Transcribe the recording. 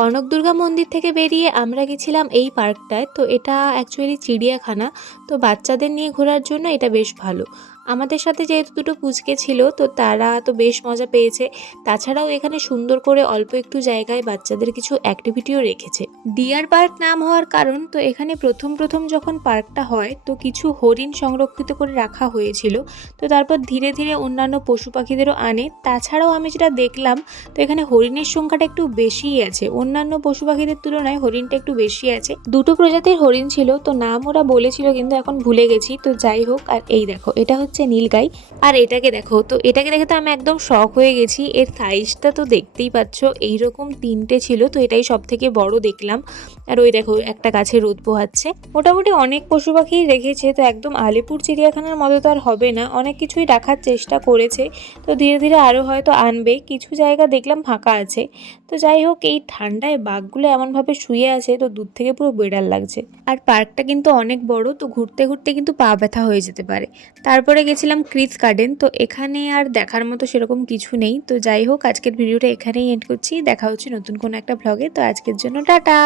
কনক দুর্গা মন্দির থেকে বেরিয়ে আমরা গেছিলাম এই পার্কটায়। তো এটা অ্যাকচুয়ালি চিড়িয়াখানা। তো বাচ্চাদের নিয়ে ঘোরার জন্য এটা বেশ ভালো। আমাদের সাথে যেহেতু দুটো পুচকে ছিল তো তারা তো বেশ মজা পেয়েছে। তাছাড়াও এখানে সুন্দর করে অল্প একটু জায়গায় বাচ্চাদের কিছু অ্যাক্টিভিটিও রেখেছে। ডিয়ার পার্ক নাম হওয়ার কারণ, তো এখানে প্রথম প্রথম যখন পার্কটা হয় তো কিছু হরিণ সংরক্ষিত করে রাখা হয়েছিল। তো তারপর ধীরে ধীরে অন্যান্য পশু পাখিদেরও আনে। তাছাড়াও আমি যেটা দেখলাম, তো এখানে হরিণের সংখ্যাটা একটু বেশিই আছে, অন্যান্য পশু পাখিদের তুলনায় হরিণটা একটু বেশি আছে। দুটো প্রজাতির হরিণ ছিল, তো নাম ওরা বলেছিল কিন্তু এখন ভুলে গেছি। তো যাই হোক, আর এই দেখো এটা হচ্ছে নীলগাই। আর এটাকে দেখো, তো এটাকে দেখে তো আমি একদম শক হয়ে গেছি। এর সাইজটা তো দেখতেই পাচ্ছ, এইরকম তিনটে ছিল, তো এটাই সব থেকে বড় দেখলাম। আর ওই দেখো একটা গাছে রোদ পোহাচ্ছে। মোটামুটি অনেক পশু পাখি রেখেছে, তো একদম আলিপুর চিড়িয়াখানার মতো তো আর হবে না, অনেক কিছুই রাখার চেষ্টা করেছে। তো ধীরে ধীরে আরও হয়তো আনবে। কিছু জায়গা দেখলাম ফাঁকা আছে। তো যাই হোক, এই ঠান্ডায় বাঘগুলো এমনভাবে শুয়ে আছে, তো দূর থেকে পুরো বেড়াল লাগছে। আর পার্কটা কিন্তু অনেক বড়, তো ঘুরতে ঘুরতে কিন্তু পা ব্যথা হয়ে যেতে পারে। তারপরে গেছিলাম ক্রিস গার্ডেন। তো এখানে আর দেখার মতো সেরকম কিছু নেই। তো যাই হোক, আজকের ভিডিওটা এখানেই এন্ড করছি। দেখা হচ্ছে নতুন কোনো একটা ভ্লগে। তো আজকের জন্য টাটা।